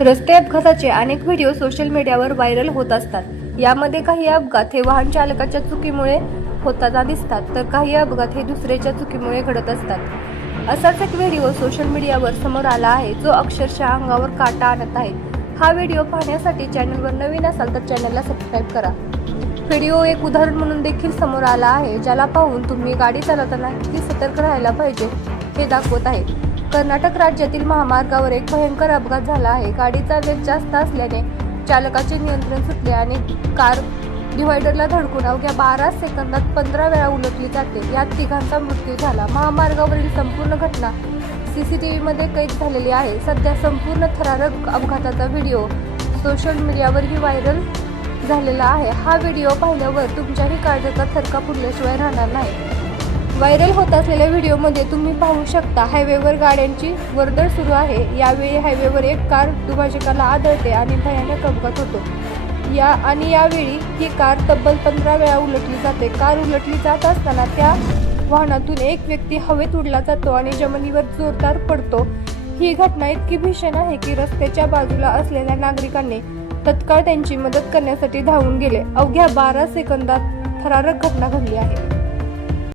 रस्ते अपघाताचे अनेक व्हिडिओ सोशल मीडियावर व्हायरल होत असतात. यामध्ये काही अपघात हे वाहन चालकाच्या चुकीमुळे होताना दिसतात, तर काही अपघात हे दुसऱ्याच्या चुकीमुळे घडत असतात. असाच एक व्हिडिओ सोशल मीडियावर समोर आला आहे, जो अक्षरशः अंगावर काटा आणत आहे. हा व्हिडिओ पाहण्यासाठी चॅनलवर नवीन असाल तर चॅनलला सबस्क्राईब करा. व्हिडिओ एक उदाहरण म्हणून देखील समोर आला आहे, ज्याला पाहून तुम्ही गाडी चालवताना किती सतर्क राहायला पाहिजे हे दाखवत आहे. कर्नाटक राज्यातील महामार्गावर एक भयंकर अपघात झाला आहे. गाडीचा वेग जास्त असल्याने चालकाचे नियंत्रण सुटले आणि कार डिव्हायडरला धडकून अवघ्या 12 सेकंदात 15 वेळा उलटली जाते. यात तिघांचा मृत्यू झाला. महामार्गावरील संपूर्ण घटना सीसीटीव्हीमध्ये कैद झालेली आहे. सध्या संपूर्ण थरारक अपघाताचा व्हिडिओ सोशल मीडियावरही व्हायरल झालेला आहे. हा व्हिडिओ पाहिल्यावर तुमच्याही काळजाचा थरका फुटल्याशिवाय राहणार नाही. व्हायरल होत असलेल्या व्हिडिओमध्ये तुम्ही पाहू शकता, हायवेवर गाड्यांची वर्दळ सुरू आहे. यावेळी हायवेवर एक कार दुभाजकाला आदळते आणि भयानक अपघात होतो. यावेळी ही कार तब्बल 15 वेळा उलटली जाते. कार उलटली जात असताना त्या वाहनातून एक व्यक्ती हवेत उडला जातो आणि जमिनीवर जोरदार पडतो. ही घटना इतकी भीषण आहे की रस्त्याच्या बाजूला असलेल्या नागरिकांनी तत्काळ त्यांची मदत करण्यासाठी धावून गेले. अवघ्या 12 सेकंदात थरारक घटना घडली आहे.